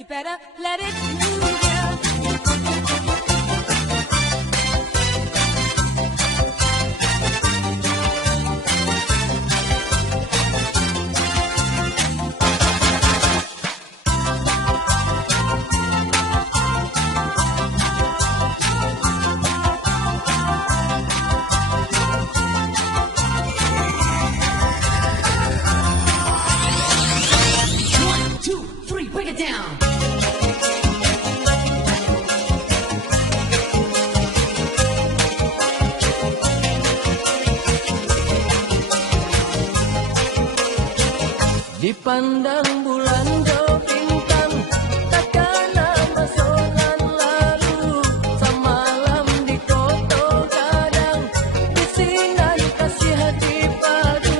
You better let it move ya. Dipandang bulan jauh bintang, takkan nama solan lalu. Semalam di koto kadang, bisinan kasih hati padu.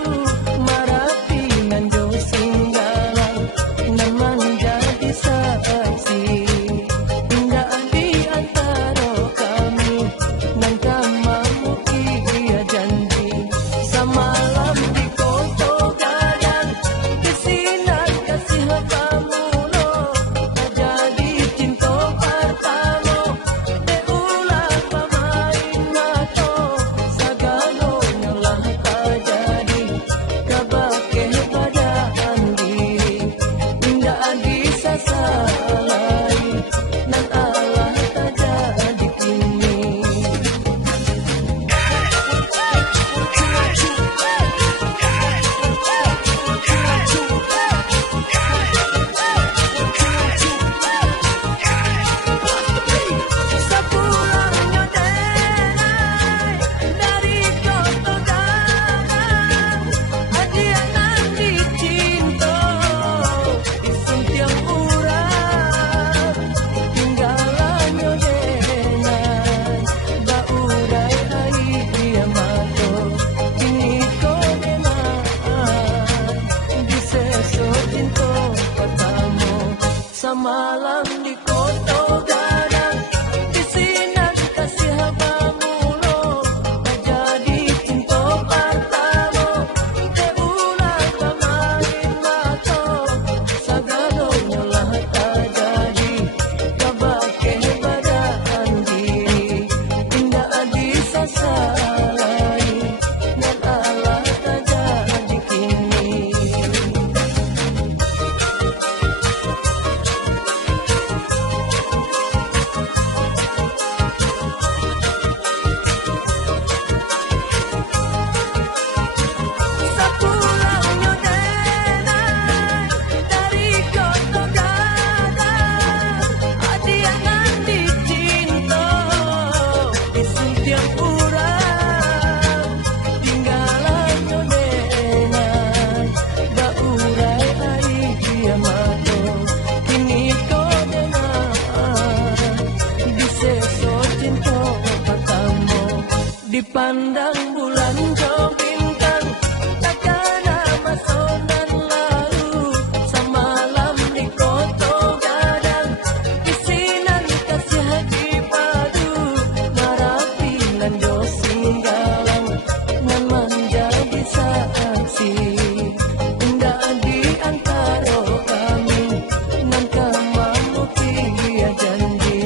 Marapi nan jauh singgalang, nan menjadi saksi. Indah di antara kami, nan kamamu ia janji. Semalam di koto kadang, bisinan kasih kamu lo, jadi cinta pertama. Deulah pemain mato, sagalonya lah terjadi. Kabake padaan diri, indah bisa salai, nan Allah terjadi kini. Sepulangnya denai dari koto gadang, adianan dicinta isun tiang urang. Tinggalannya denai baurai hai dia mato, kini kau denai diseso cinta pertama. Semalam di koto gadang, bisinan kasih kamu lo, jadi cinta pertama. Deulah pemain mato, sagalonya lah terjadi. Kabake padaan diri, indah bisa salai, nan Allah terjadi kini. Sepulangnya denai dari koto gadang, adianan dicinta isun tiang urang. Tinggalannya denai baurai hai dia mato, kini kau denai diseso cinta pertama. Dipandang bulan jauh bintang, takkan nama sonan lalu. Semalam di koto gadang, bisinan kasih hati padu. Marapi nan jauh singgalang, nan menjadi saksi. Indah di antara kami, nan kamamu ia janji.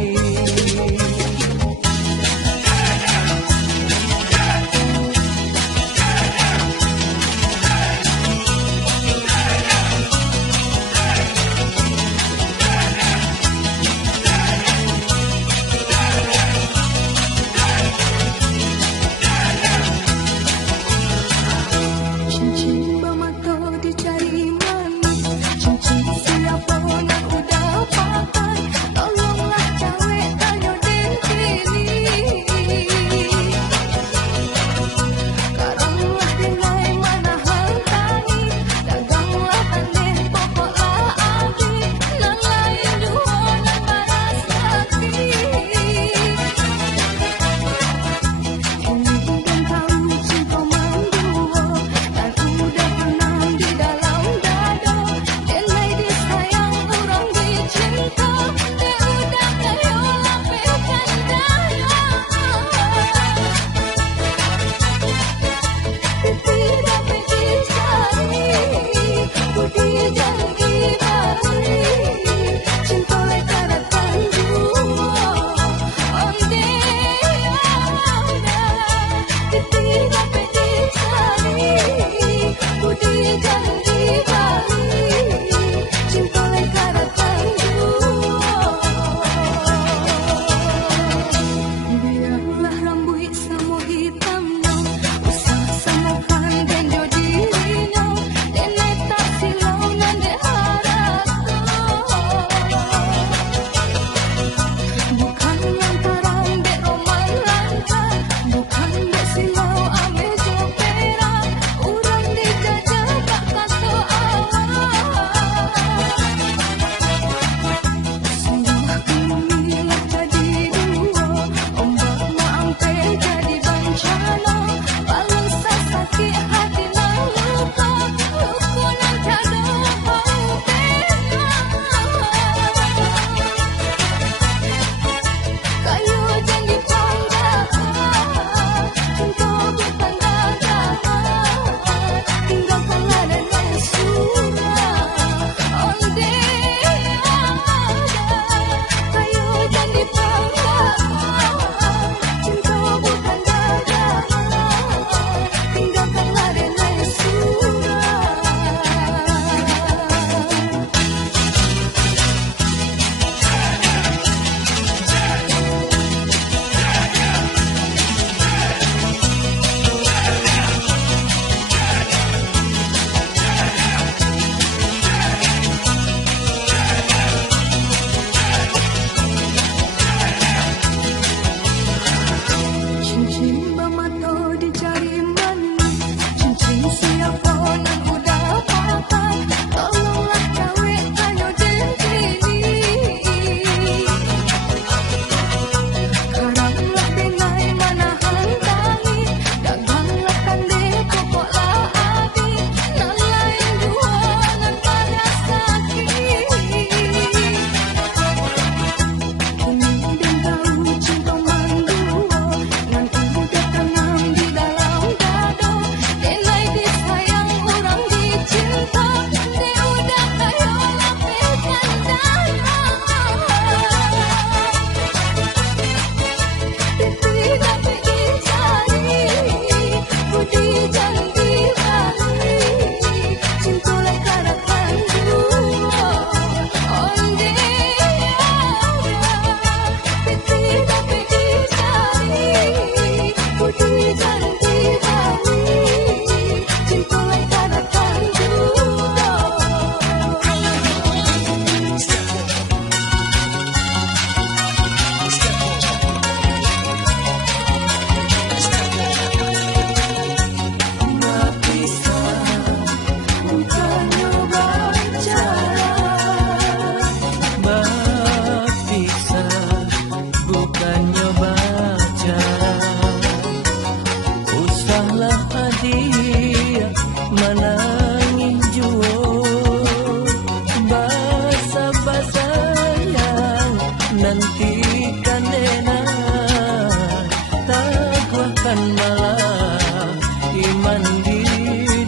nantikan denai taguakan malah iman di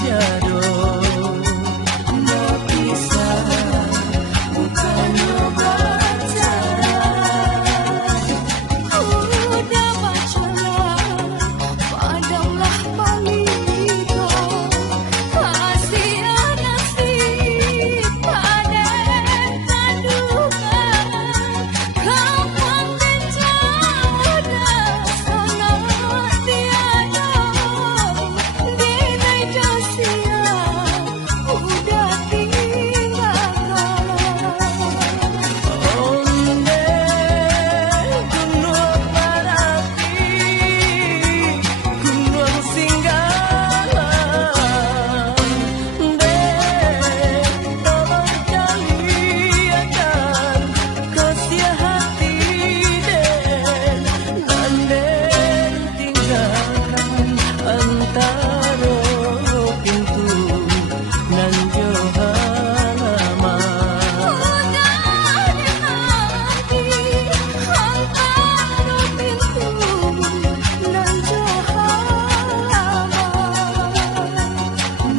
jado berpisah bukan obat cara Udah bacalah padamlah palito kasih nasib pada kaduga kapan bencana sangat tiada dinai jasia udah tinggalkan. onde gunung parapi gunung singgalan de tolong kaliakan kasih hati den nande tinggalkan antara pintu nan johalaman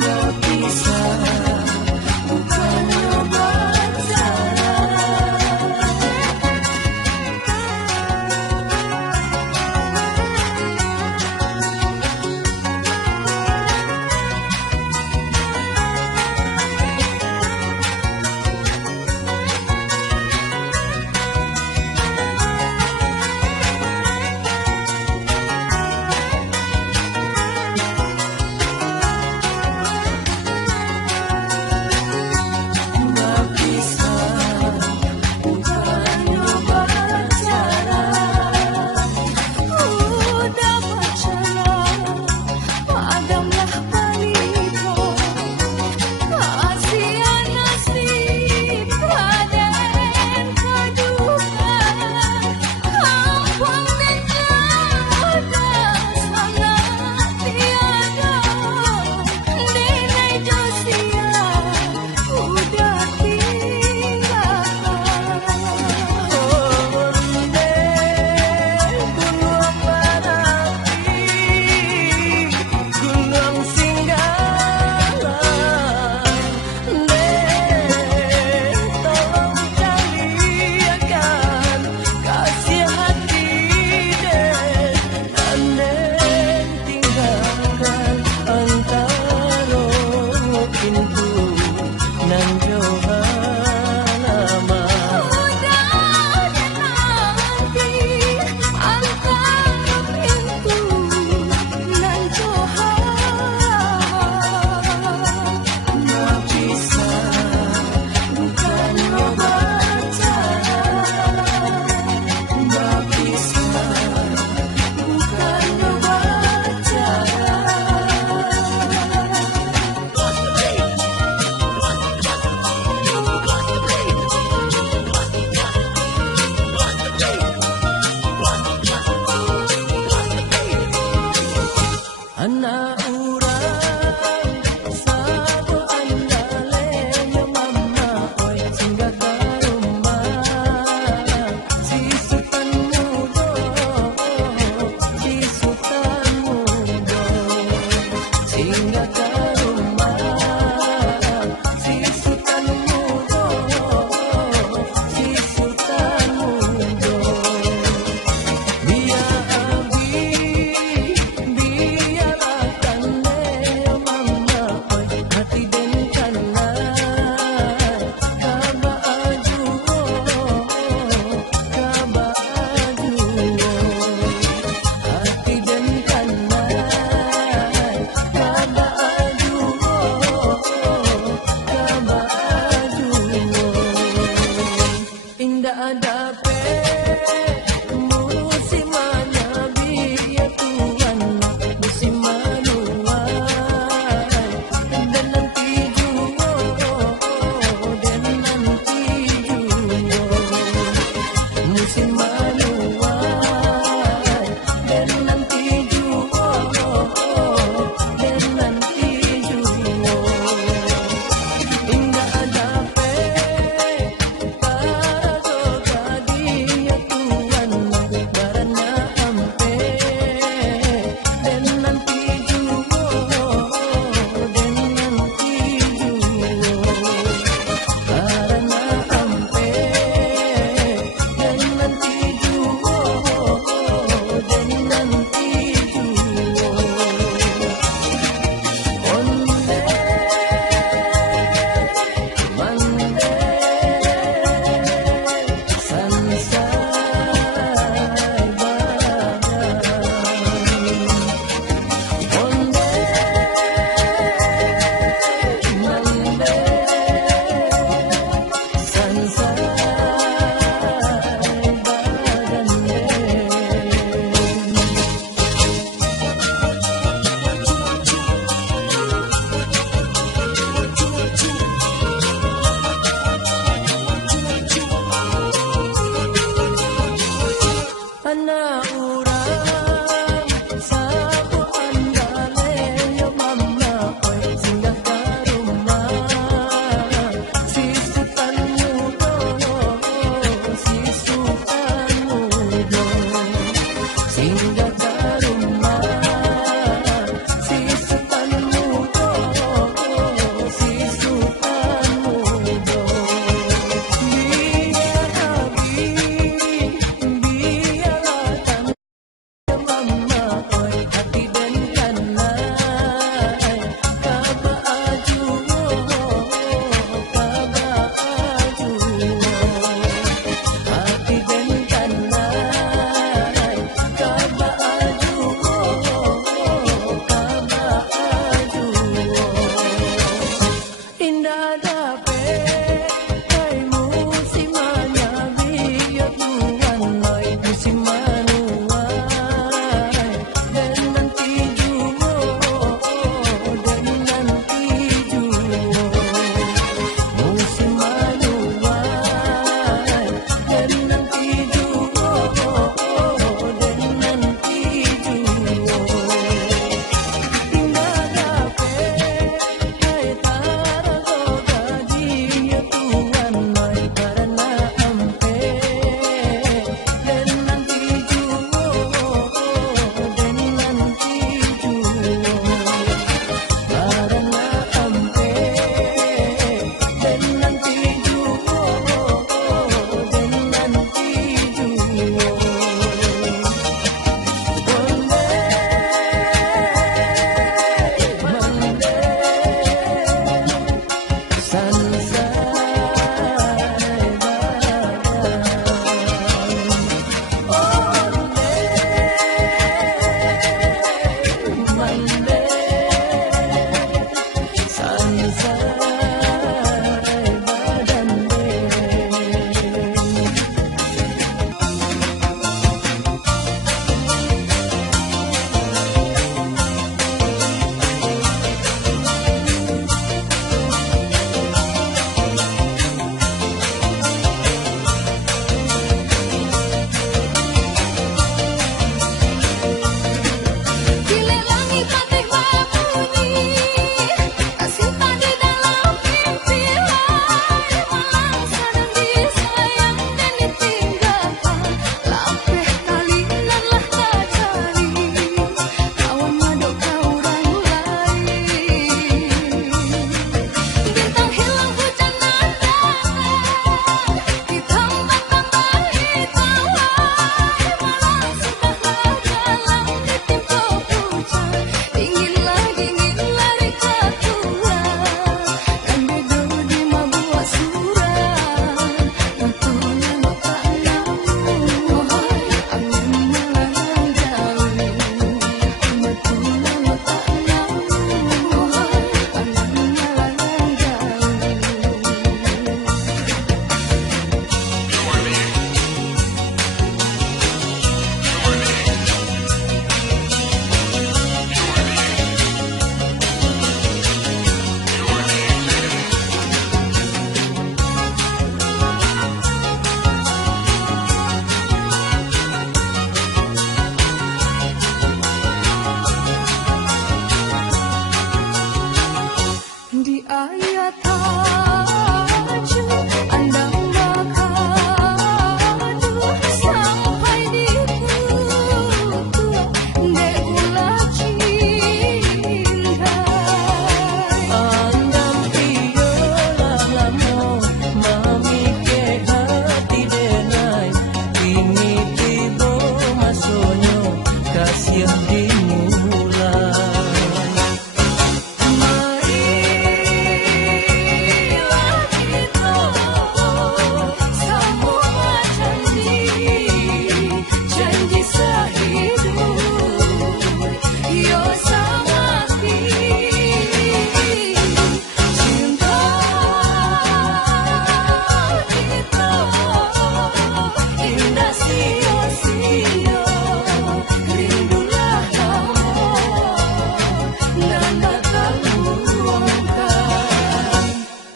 berpisah bukan obat cara berpisah bukan obat cara Udah bacalah padamlah palito kasih nasib pada kaduga kapan bencana sangat tiada dinai jasia udah tinggalkan. onde gunung parapi gunung singgalan de tolong kaliakan kasih hati den nande tinggalkan antara pintu nan johalaman berpisah bukan obat cara berpisah bukan obat cara anak urang sabo andalenya mama oi singgah ke rumah si sultan mudo singgah ke rumah si sultan mudo biar abi biarlah tanda mama oi hati den kanai kabaju hati den kanai kabaju indah ada pe musimannya biar Tuhan musimanuai dan nanti juga musimanuai dan nanti juga indah ada pe para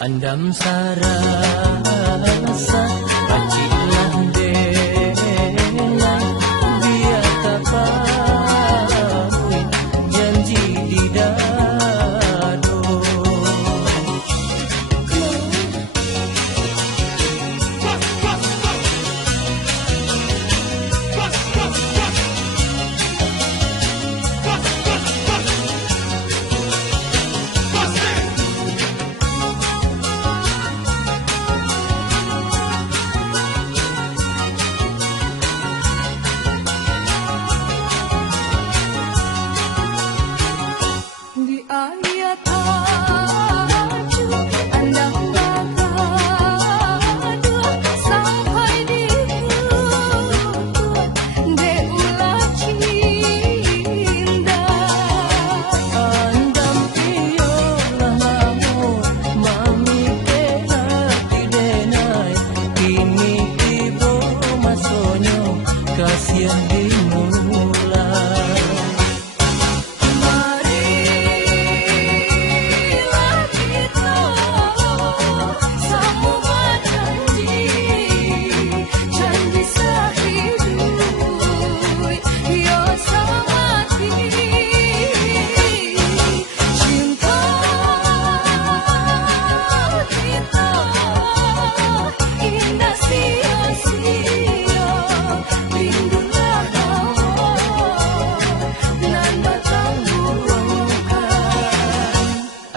Andam sarasa pacilah dela biar tapamuin janji di dado. Di ayat haju andam bagadu sampai di hutut deulah cinta. Andam piyolah lamun mami kena tidenai kini ibu masonyo kasihan dimulai.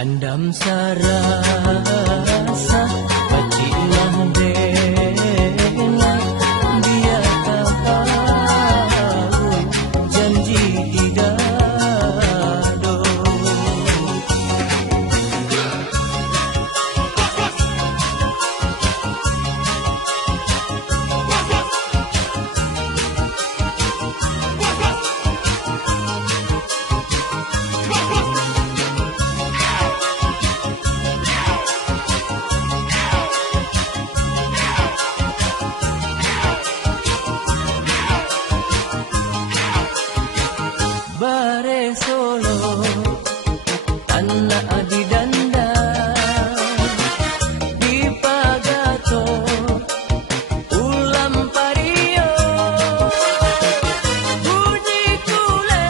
Andam sarasa pacilah dela biar tapamuin janji di dado. Bare solo anak di danda di pagato ulam pario bunyi kule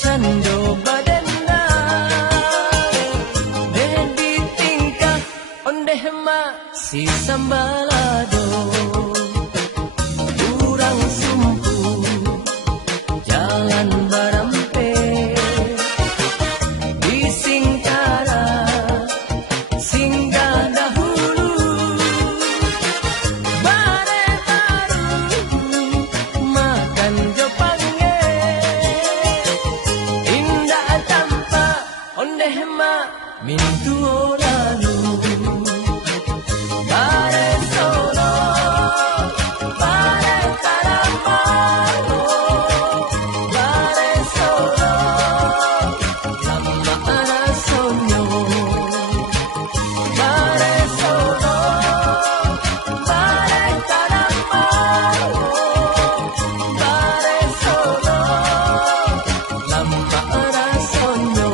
cando badenda dedi tingkah ondeh ma si sambalado kurang sumpu jalan barampe di Singkara singgah dahulu bare baru makan jopange indah tanpa ondeh ma mintu lalu bare solo bare taramano bare solo lama ana sonyo bare solo bare taramano bare solo lama ana sonyo.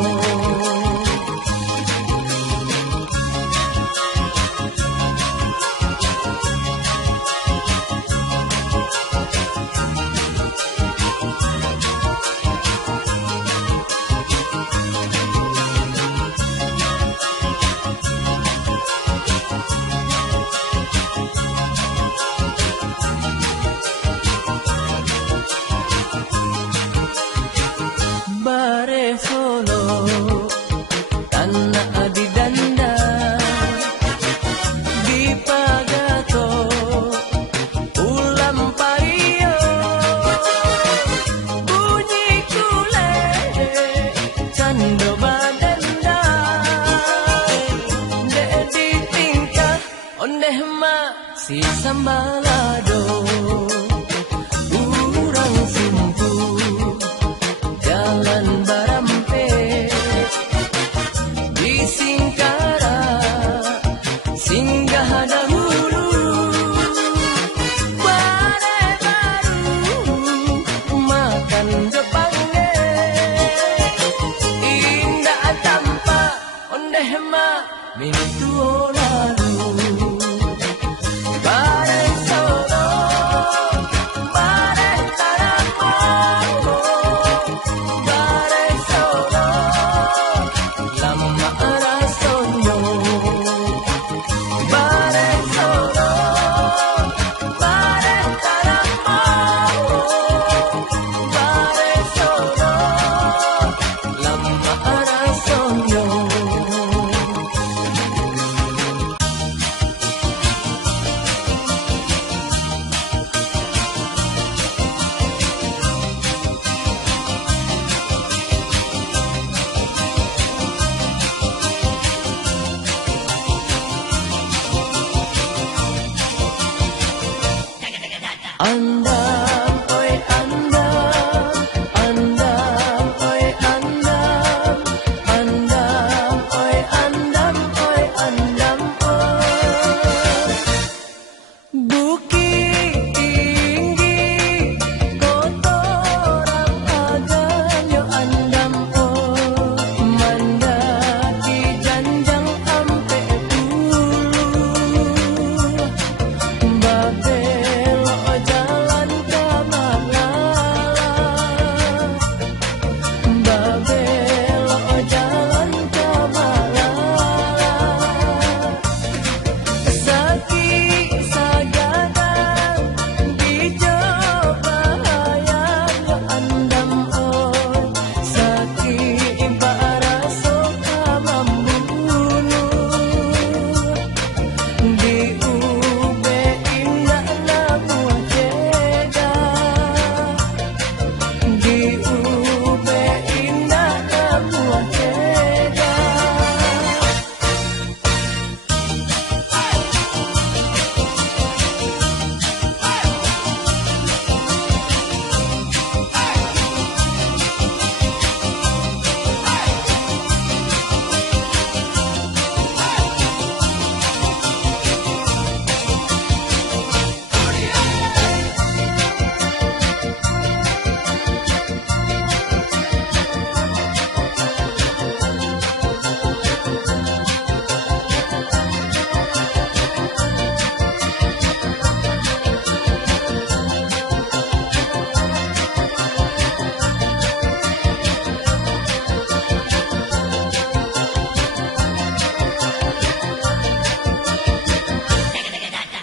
Bare solo tanah di danda di pagato ulam pario bunyi kule cando badenda dedi tingkah ondeh ma si sambalado kurang sumpu jalan barampe di Singkara singgah dahulu bare baru makan jopange indah tanpa ondeh ma minta Andam, oi andam, andam, oi andam, andam, oi andam, oi andam, oi. Bukit tinggi, kotoran agaknya andam, oi. Mendaki janjang ampe bulu, babelok jalan ke Malala, babelok jalan ke Malala. Sakit sagadan dicoba hayang andam, oi. Sakit baraso kamambunuh diube indah namun jeda, diube indah namun jeda.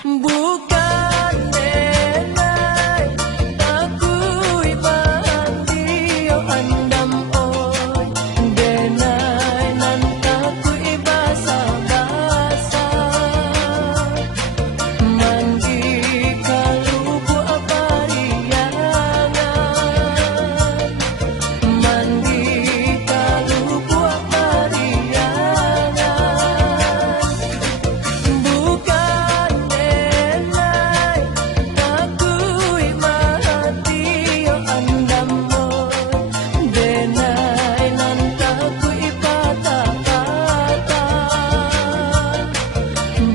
Bukan denai takui bahan dio andam, oi. Denai nan takui basa-basa, mandi kalubu apariangan, mandi kalubu apariangan. Bukan denai takui mahati andam, oi. Denai nan takui kata-kata,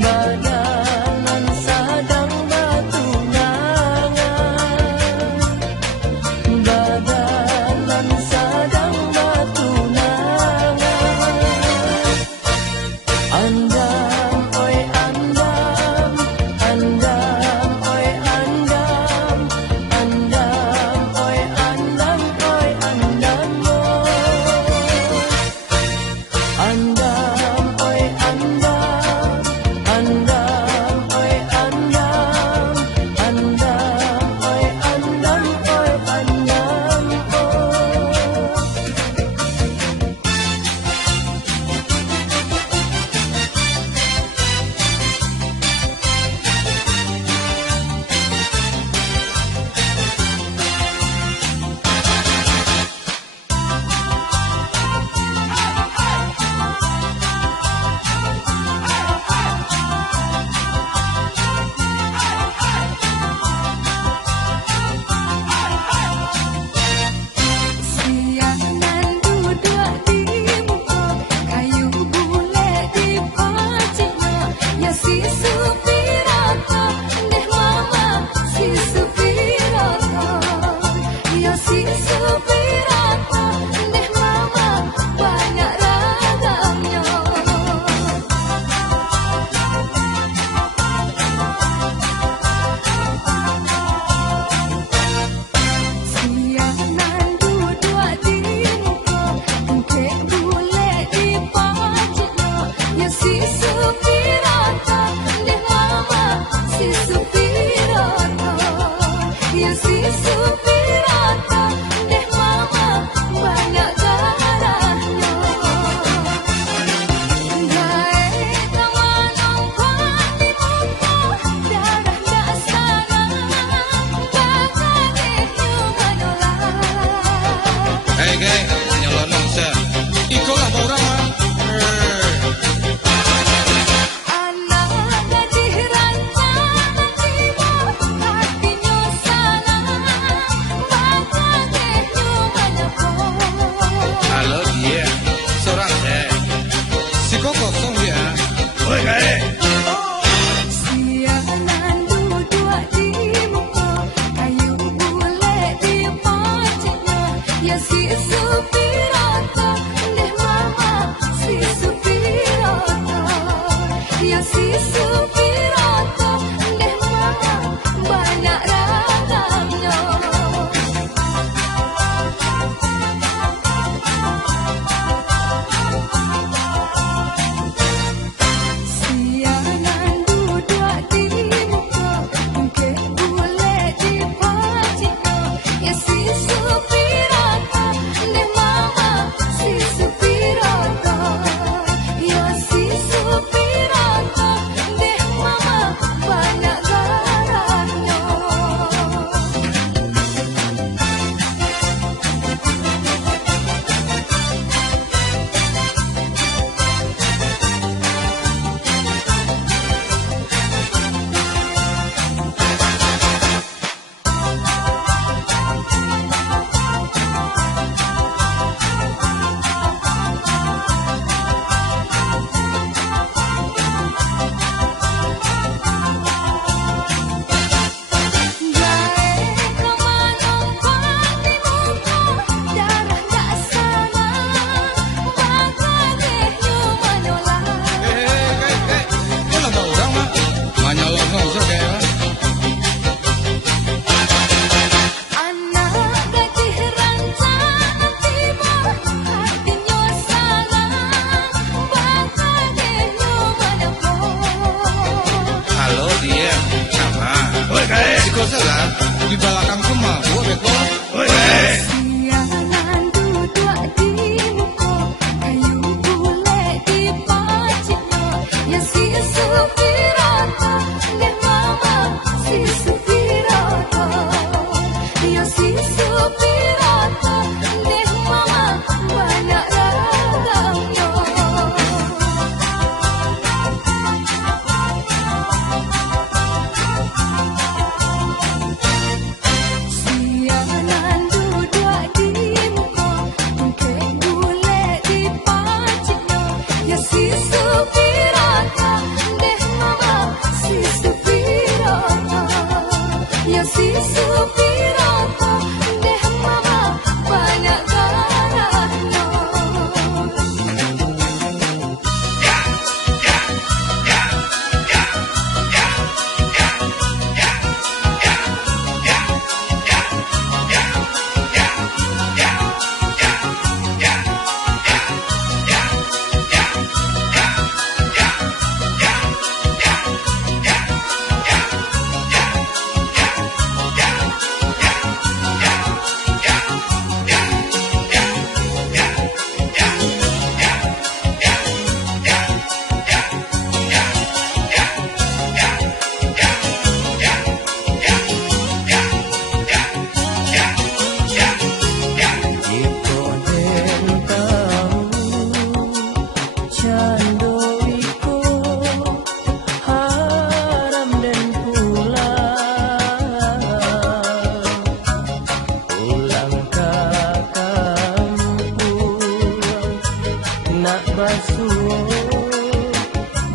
badanan sadang batunangan, badanan sadang batunangan. Andam, oi andam, andam, oi andam, andam, oi andam, oi andam, oi. Andam, oi andam, andam, oi andam, andam, oi andam, oi andam, oi. Siang nan duduk di muka, kayu bule di paciknya. Ya si supirata, deh mama si supirata. Ya si supirata, deh mama banyak ragamnya. Siang nan duduk di muka, engkek bule di paciknya. Ya si supirata, deh mama si supirata. Ya si supirata, deh mama banyak garahnya. Gae taman ongkang di muka, darah dak sarang, bagane nyumanola. Hei geng, nyelonong se. Ikolah orang. Anak gadis rancangan tiba, hatinya Yang si supirata deh mama banyak garano. Nak basuh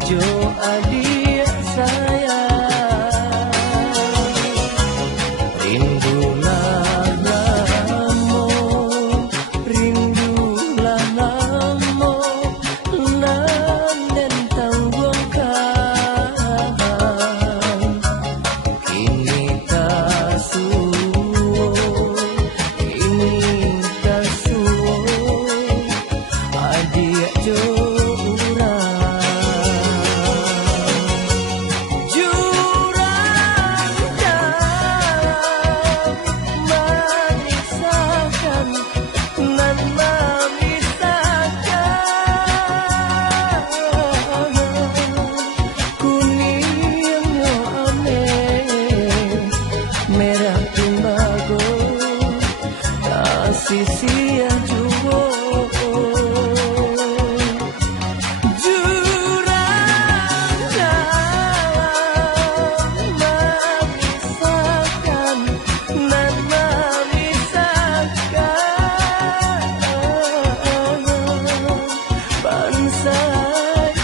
jo adik saya, rindulah lamo, rindulah lamo, nan dan tangguhkan. Kini tak suwo, kini tak suwo, adik sisi yang jauh, jurang jalan memisahkan, nan memisahkan bangsa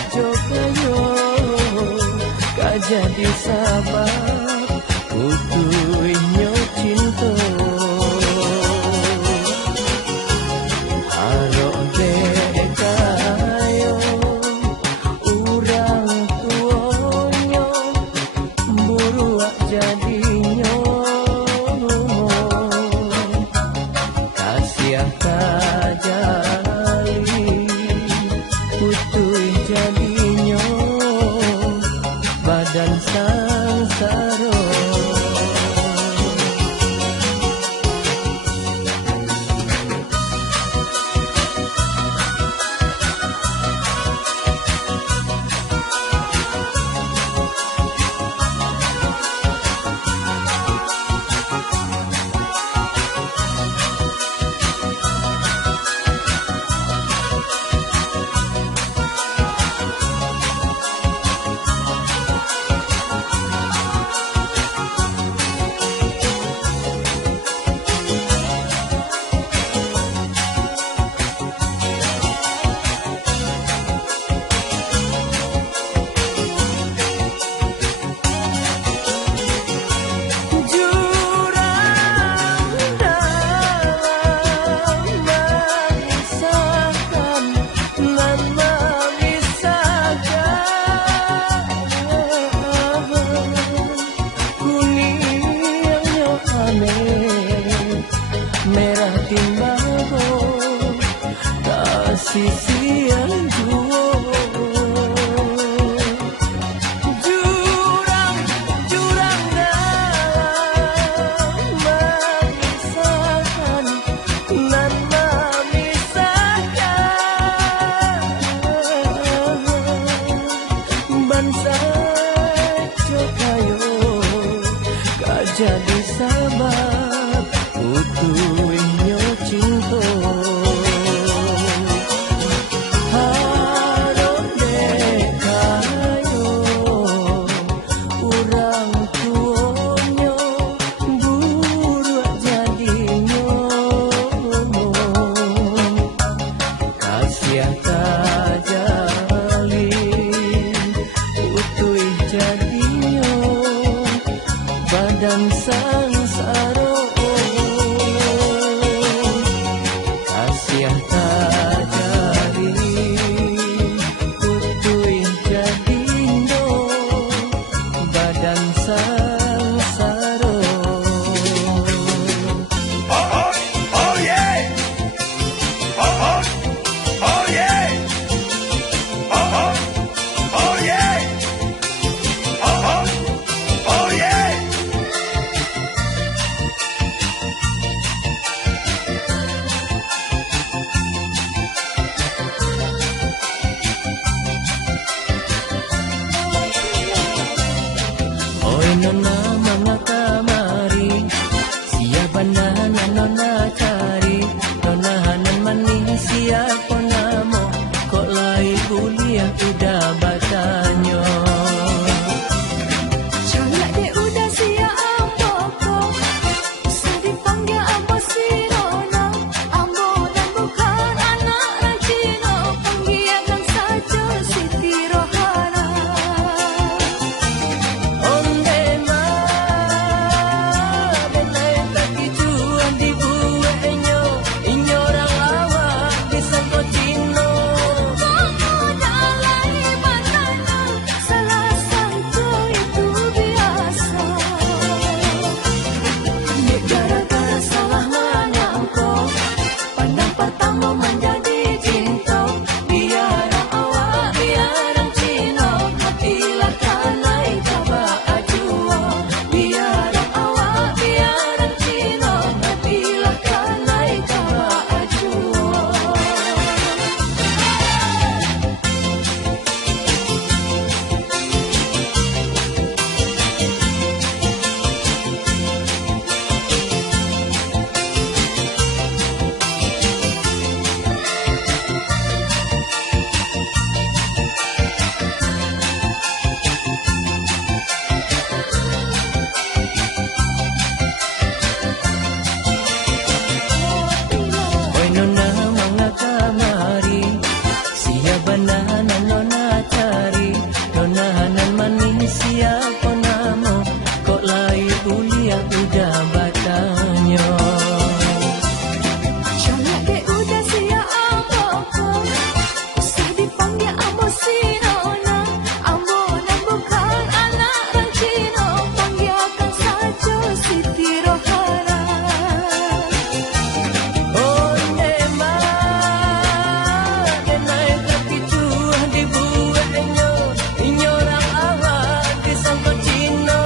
Jokayo, kak jadi sahabat utuhnya cinta. Jadinya badan sangsara. Merah timbago sisi yang jurang jurang dalam memisahkan, nan memisahkan bangsa Jokayo, kak jadi sahabat utuhnya cinta. Halo dekayo, urang tuonyo buruk jadinya, kasih tajali utuh jadinya badan badan sengsara kasih tak jadi putui jadindo badan sengsara. Oh yeah. Oh yeah. Oh yeah. Oh yeah. Oi nona mga kamari, siapa nana nona cari, nona hanan manis siapa namo, kok lai kuliah udah batanyo. Calak dek udah siap amboko, usah dipanggil ambo sirona. Ambo dan bukan anak rajino, panggilkan saja Siti Rohana. Onde ma, benai kaki cuan di buenyo, inyorang awak disangkut cino. Kamu dalai matanya, salah satu itu biasa. Gara-gara salah menangko, pandang pertama menjadi cinta. Biarang awak, biarang cino, hatilah kanai coba ajuo. Biarang awak, biarang cino, hatilah kanai coba ajuo. Oi nona mga kamari, siapa nana nona cari, nona hanan manis siapa namo, kok lai kuliah udah batanyo. Calak dek udah siap amboko, usah dipanggil ambo sirona. Ambo dan bukan anak rajino, panggilkan saja Siti Rohana. Onde ma, benai kaki cuan di buenyo, inyorang awak disangkut cino.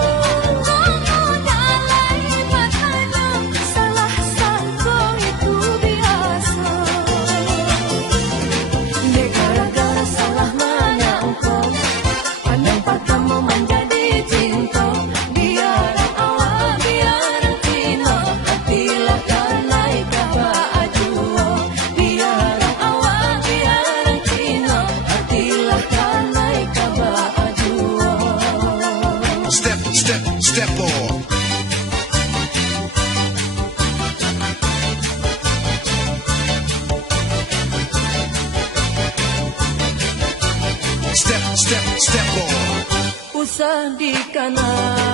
Kamu dalai matanya, salah satu itu biasa. Gara-gara salah menangko, pandang pertama menjadi cinta. Biarang awak, biarang cino, hatilah kanai kaba ajuo. Biarang awak, biarang cino, hatilah kanai kaba ajuo. Step on. Step on. Usah di kanan